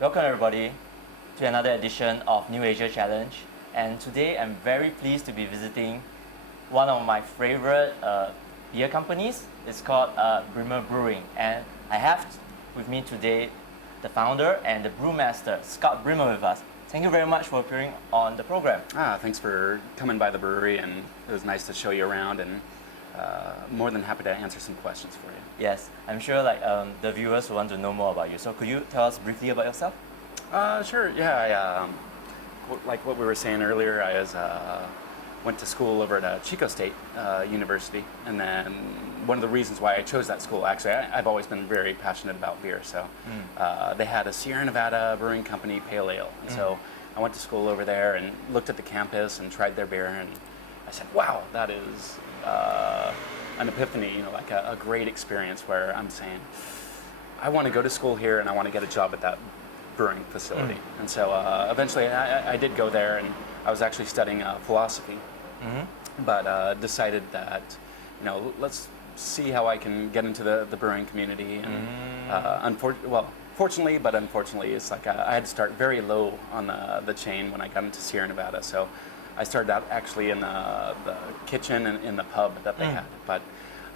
Welcome everybody to another edition of New Asia Challenge, and today I'm very pleased to be visiting one of my favorite beer companies. It's called Brimmer Brewing, and I have with me today the founder and the brewmaster, Scott Brimmer, with us. Thank you very much for appearing on the program. Thanks for coming by the brewery, and it was nice to show you around, and more than happy to answer some questions for you. Yes, I'm sure the viewers want to know more about you. So could you tell us briefly about yourself? Sure. Yeah. Like what we were saying earlier, I went to school over at Chico State University, and then one of the reasons why I chose that school, actually, I've always been very passionate about beer. So they had a Sierra Nevada brewing company pale ale, and so I went to school over there and looked at the campus and tried their beer, and I said, wow, that is an epiphany, like a great experience where I'm saying, I want to go to school here and I want to get a job at that brewing facility. And so eventually I did go there, and I was actually studying philosophy, but decided that, let's see how I can get into the brewing community. And fortunately, but unfortunately, it's like I had to start very low on the chain when I got into Sierra Nevada. So I started out actually in the kitchen and in the pub that they had, but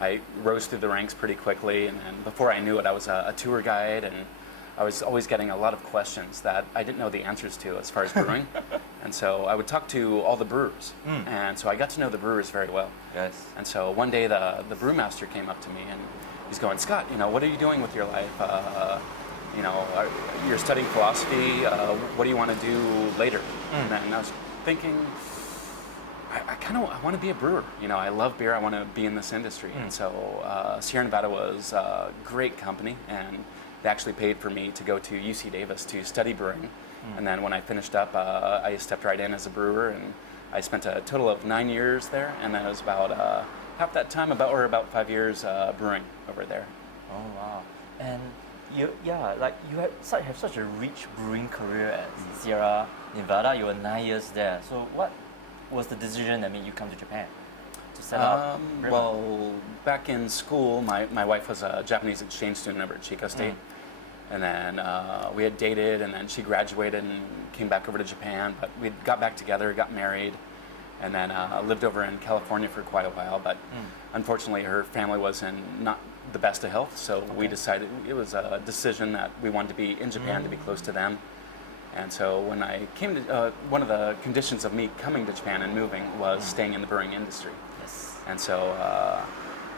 I rose through the ranks pretty quickly, and then before I knew it, I was a tour guide, and I was always getting a lot of questions that I didn't know the answers to as far as brewing. And so I would talk to all the brewers, and so I got to know the brewers very well. Yes. And so one day the brewmaster came up to me, and he's going, Scott, what are you doing with your life? You're studying philosophy. What do you want to do later? And I was thinking, I want to be a brewer. I love beer. I want to be in this industry. And so Sierra Nevada was a great company, and they actually paid for me to go to UC Davis to study brewing. And then when I finished up, I stepped right in as a brewer, and I spent a total of 9 years there. And then it was about half that time, about 5 years brewing over there. Oh wow! And you have such a rich brewing career at Sierra Nevada. You were 9 years there. So what was the decision that made you come to Japan to set up? Well, back in school, my wife was a Japanese exchange student over at Chico State. And then we had dated, and then she graduated and came back over to Japan. But we got back together, got married, and then lived over in California for quite a while. But unfortunately, her family was in not the best of health, so we decided it was a decision that we wanted to be in Japan to be close to them. And so when I came to, one of the conditions of me coming to Japan and moving was staying in the brewing industry. Yes. And so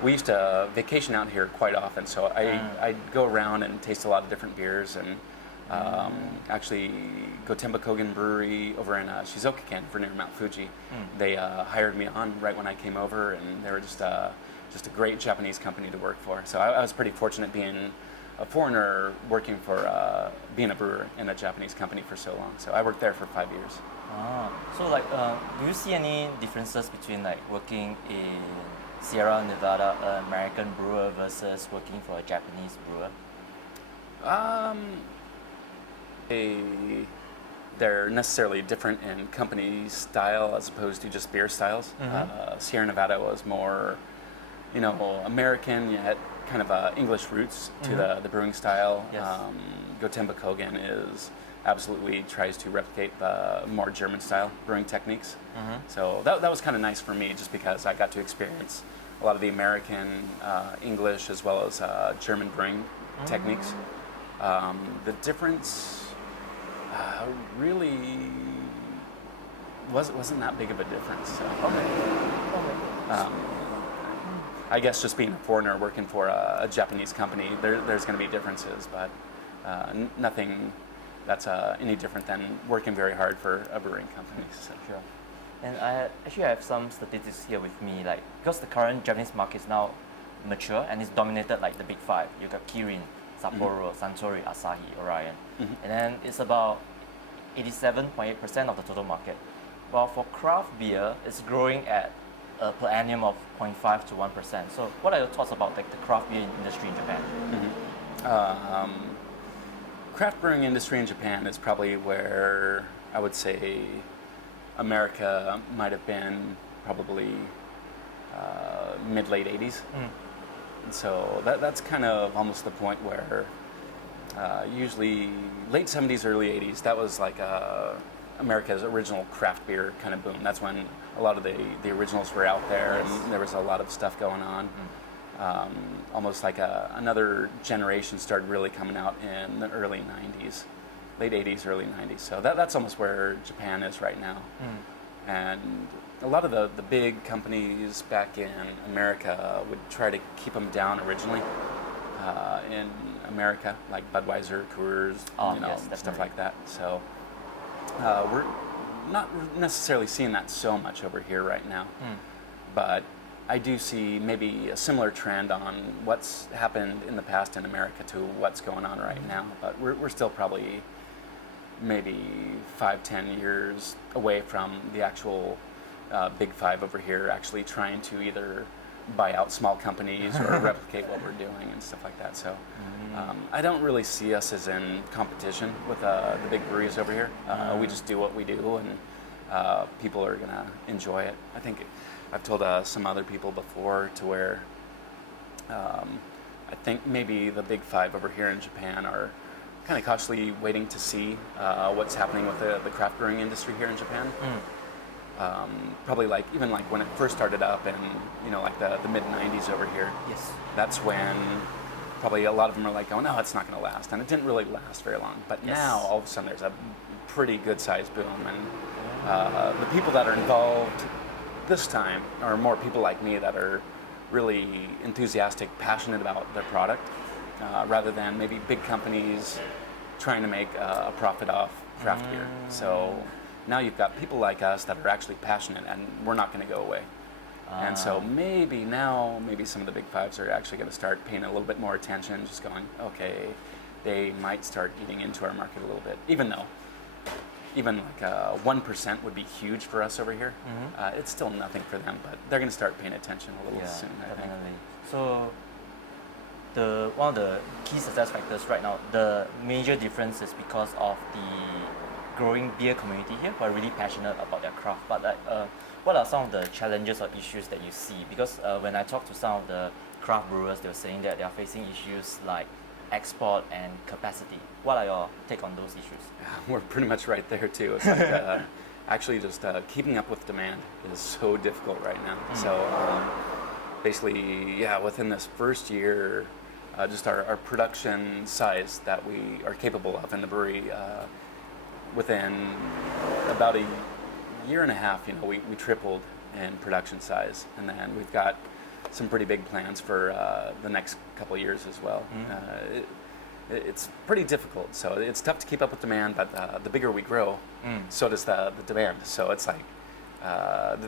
we used to vacation out here quite often. So I'd go around and taste a lot of different beers, and actually Gotemba Kogen Brewery over in Shizuoka for near Mount Fuji. They hired me on right when I came over, and they were just a great Japanese company to work for. So I was pretty fortunate being a foreigner working for being a brewer in a Japanese company for so long. So I worked there for 5 years. So do you see any differences between working in Sierra Nevada, an American brewer, versus working for a Japanese brewer? They're necessarily different in company style as opposed to just beer styles. Sierra Nevada was more, American, yet kind of English roots to the brewing style. Yes. Gotemba Kogen absolutely tries to replicate the more German style brewing techniques. So that was kind of nice for me, just because I got to experience a lot of the American, English, as well as German brewing techniques. The difference really wasn't that big of a difference. So. I guess just being a foreigner working for a Japanese company, there's going to be differences, but nothing that's any different than working very hard for a brewing company. So. Sure. And I have some statistics here with me, because the current Japanese market is now mature and it's dominated the big five. You got Kirin, Sapporo, Suntory, Asahi, Orion, and then it's about 87.8% of the total market. While for craft beer, it's growing at per annum of 0.5 to 1%. So what are your thoughts about the craft beer industry in Japan? Craft brewing industry in Japan is probably where I would say America might have been probably mid-late 80s. And so that's kind of almost the point where usually late 70s, early 80s. That was like America's original craft beer kind of boom. That's when a lot of the originals were out there, and there was a lot of stuff going on. Almost like another generation started really coming out in the early 90s, late 80s, early 90s. So that's almost where Japan is right now. And a lot of the big companies back in America would try to keep them down originally in America, like Budweiser, Coors, stuff like that. So we're not necessarily seeing that so much over here right now, but I do see maybe a similar trend on what's happened in the past in America to what's going on right now. But we're still probably maybe 5-10 years away from the actual big five over here actually trying to either buy out small companies or replicate what we're doing and stuff like that. So I don't really see us as in competition with the big breweries over here. We just do what we do, and people are going to enjoy it. I think I've told some other people before to where I think maybe the big five over here in Japan are kind of cautiously waiting to see what's happening with the craft brewing industry here in Japan. Probably even when it first started up in like the mid 90s over here. Yes. That's when probably a lot of them are like, oh no, it's not going to last, and it didn't really last very long. But now all of a sudden there's a pretty good sized boom, and the people that are involved this time are more people like me that are really enthusiastic, passionate about their product, rather than maybe big companies trying to make a profit off craft beer. So now you've got people like us that are actually passionate, and we're not going to go away. And so maybe some of the big fives are actually going to start paying a little bit more attention, just going, okay, they might start eating into our market a little bit, even though even like 1% would be huge for us over here. It's still nothing for them, but they're going to start paying attention a little soon, I think. So one of the key success factors right now, the major difference is because of the growing beer community here who are really passionate about their craft. But what are some of the challenges or issues that you see? Because when I talk to some of the craft brewers, they were saying that they are facing issues like export and capacity. What are your take on those issues? We're pretty much right there too. It's like actually just keeping up with demand is so difficult right now. So basically, within this first year, just our production size that we are capable of in the brewery, within about a year and a half, we tripled in production size, and then we've got some pretty big plans for the next couple of years as well. It's pretty difficult, so it's tough to keep up with demand, but the bigger we grow, so does the demand. So it's like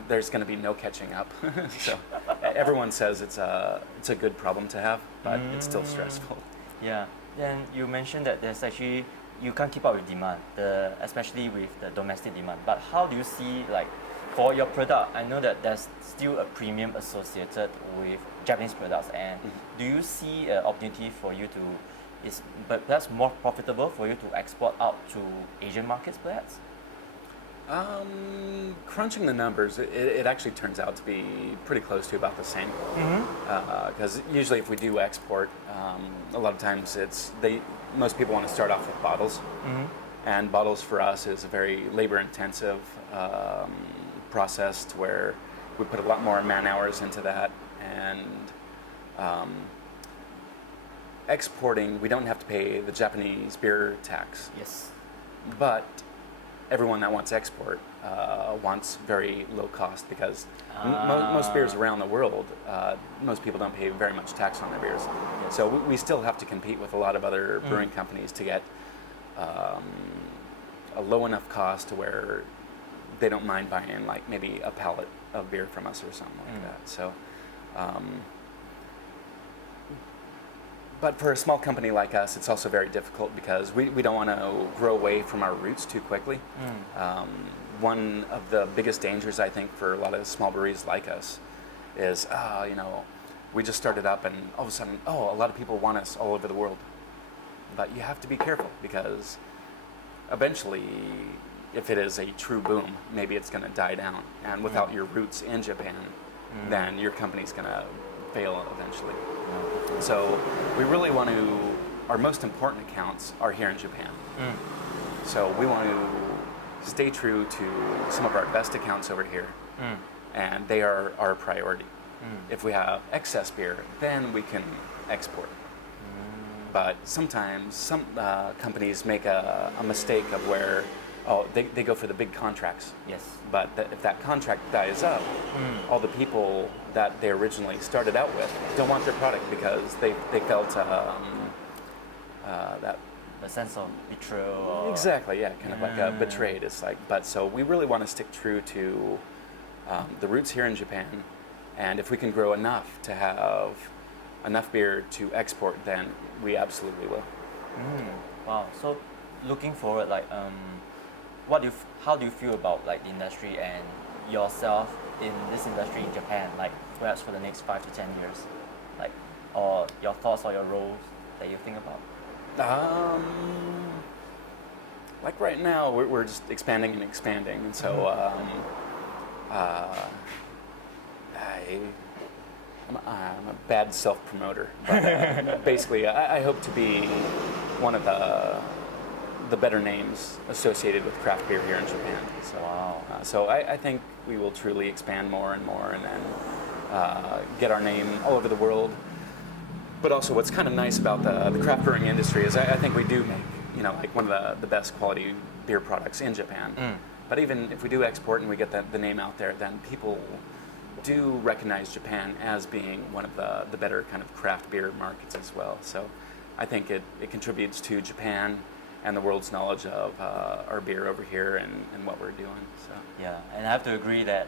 there's going to be no catching up. So everyone says it's a good problem to have, but it's still stressful. Yeah, then you mentioned that there's actually, you can't keep up with demand, especially with the domestic demand. But how do you see, like, for your product, I know that there's still a premium associated with Japanese products, and do you see an opportunity for you to, but perhaps more profitable for you to export out to Asian markets perhaps? Crunching the numbers, it actually turns out to be pretty close to about the same. Because usually if we do export, a lot of times most people want to start off with bottles. And bottles for us is a very labor-intensive process to where we put a lot more man hours into that. And exporting, we don't have to pay the Japanese beer tax. Yes. But everyone that wants export wants very low cost, because most beers around the world, most people don't pay very much tax on their beers. Yes. So we still have to compete with a lot of other brewing companies to get a low enough cost to where they don't mind buying like maybe a pallet of beer from us or something like that. So, but for a small company like us, it's also very difficult because we don't want to grow away from our roots too quickly. One of the biggest dangers, I think, for a lot of small breweries like us is, we just started up and all of a sudden, a lot of people want us all over the world. But you have to be careful, because eventually, if it is a true boom, maybe it's going to die down. And without your roots in Japan, then your company's going to fail eventually. So we really want to our most important accounts are here in Japan. So we want to stay true to some of our best accounts over here, and they are our priority. If we have excess beer, then we can export. But sometimes some companies make a mistake of where, they go for the big contracts. Yes. But if that contract dies up, all the people that they originally started out with don't want their product because they felt that. The sense of betrayal. Or Exactly, yeah, kind of like betrayed. It's like, but so we really want to stick true to the roots here in Japan, and if we can grow enough to have enough beer to export, then we absolutely will. Wow. So, looking forward, like, how do you feel about like the industry and yourself in this industry in Japan? Like, perhaps for the next 5 to 10 years, like, or your thoughts or your roles that you think about? Like right now, we're just expanding and expanding, and so I'm a bad self-promoter, but basically, I hope to be one of the better names associated with craft beer here in Japan. So, Wow. So I think we will truly expand more and more, and then get our name all over the world. But also, what's kind of nice about the craft brewing industry is I think we do make, like one of the best quality beer products in Japan. But even if we do export and we get the name out there, then people do recognize Japan as being one of the better kind of craft beer markets as well. So I think it contributes to Japan and the world's knowledge of our beer over here and what we're doing. So Yeah, and I have to agree that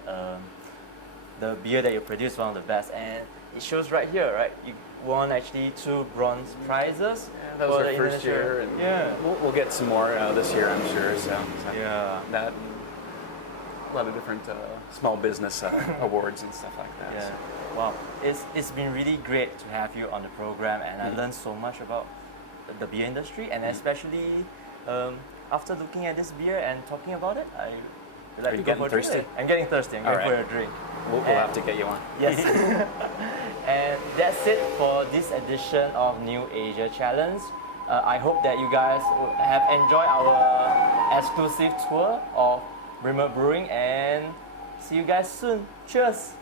the beer that you produce is one of the best, and it shows right here, right? You won actually 2 bronze prizes. Yeah, that was for our the first year, and yeah. we'll get some more this year, I'm sure. So Yeah. that a lot of different small business awards and stuff like that. Yeah. So. Wow. It's been really great to have you on the program, and I learned so much about the beer industry, and especially after looking at this beer and talking about it, I would like Are to you go getting for a thirsty? drink. I'm getting thirsty. I'm All going for right. a drink. We'll have to get you on. Yes. And that's it for this edition of New Asia Challenge. I hope that you guys have enjoyed our exclusive tour of Brimmer Brewing, and see you guys soon. Cheers!